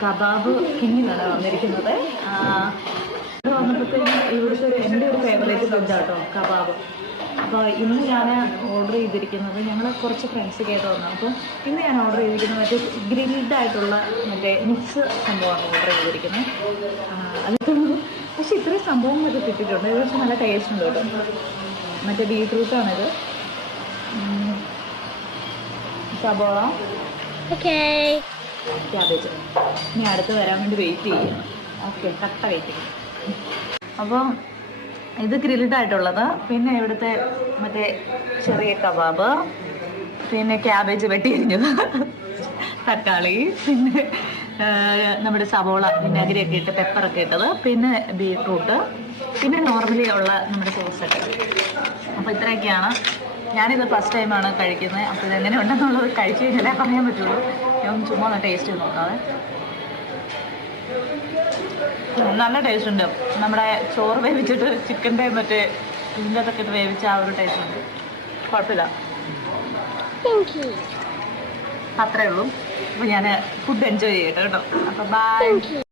Kebab കിങ്ങിലാണ് വന്നിരിക്കുന്നത്. ഇത് വന്നപ്പോഴത്തേക്കും ഇവിടുത്തെ എൻ്റെ ഒരു ഫേവറേറ്റ് ഫുഡാണ് കേട്ടോ കബാബ്. അപ്പോൾ ഇന്ന് ഞാൻ ഓർഡർ ചെയ്തിരിക്കുന്നത്, ഞങ്ങൾ കുറച്ച് ഫ്രണ്ട്സ് കേട്ട് വന്നു. അപ്പോൾ ഇന്ന് ഞാൻ ഓർഡർ ചെയ്തിരിക്കുന്നത് മറ്റേ ഗ്രിൽഡ് ആയിട്ടുള്ള മറ്റേ മിക്സ് സംഭവമാണ് ഓർഡർ ചെയ്തിരിക്കുന്നത്. അതിപ്പോൾ പക്ഷേ ഇത്രയും സംഭവങ്ങളൊക്കെ കിട്ടിയിട്ടുണ്ട്. ഇത് പക്ഷേ നല്ല ടേസ്റ്റ് ഉണ്ട് കേട്ടോ. മറ്റേ ബീട്രൂട്ടാണിത്, സബോള, ക്യാബേജ്. ഇനി അടുത്ത് വരാൻ വേണ്ടി വെയിറ്റ് ചെയ്യണം. ഓക്കെ, കട്ട വെയിറ്റ് ചെയ്യും. അപ്പോൾ ഇത് ഗ്രിൽഡ് ആയിട്ടുള്ളത്, പിന്നെ ഇവിടുത്തെ മറ്റേ ചെറിയ കബാബ്, പിന്നെ ക്യാബേജ് വെട്ടിയിരിഞ്ഞത്, തക്കാളി, പിന്നെ നമ്മുടെ സവോള വിനാഗിരിയൊക്കെ ഇട്ട് പെപ്പറൊക്കെ ഇട്ടത്, പിന്നെ ബീട്രൂട്ട്, പിന്നെ നോർമലി ഉള്ള നമ്മുടെ സോസൊക്കെ. അപ്പോൾ ഇത്രയൊക്കെയാണ്. ഞാനിത് ഫസ്റ്റ് ടൈമാണ് കഴിക്കുന്നത്. അപ്പോൾ ഇതെങ്ങനെ ഉണ്ടെന്നുള്ളത് കഴിച്ച് കഴിഞ്ഞാലേ പറയാൻ പറ്റുള്ളൂ. ഞാൻ ചുമ്മാ ഒന്ന് ടേസ്റ്റ് ചെയ്ത് നോക്കാതെ. നല്ല ടേസ്റ്റ് ഉണ്ട്. നമ്മുടെ ചോറ് വേവിച്ചിട്ട് ചിക്കൻ്റെ മറ്റേ ഇതിൻ്റെ അതൊക്കെ ഇട്ട് വേവിച്ച ആ ഒരു ടേസ്റ്റ് ഉണ്ട്. കുഴപ്പമില്ല, അത്രേ ഉള്ളൂ. അപ്പോൾ ഞാൻ ഫുഡ് എൻജോയ് ചെയ്യട്ടെ കേട്ടോ. അപ്പോൾ ബൈ.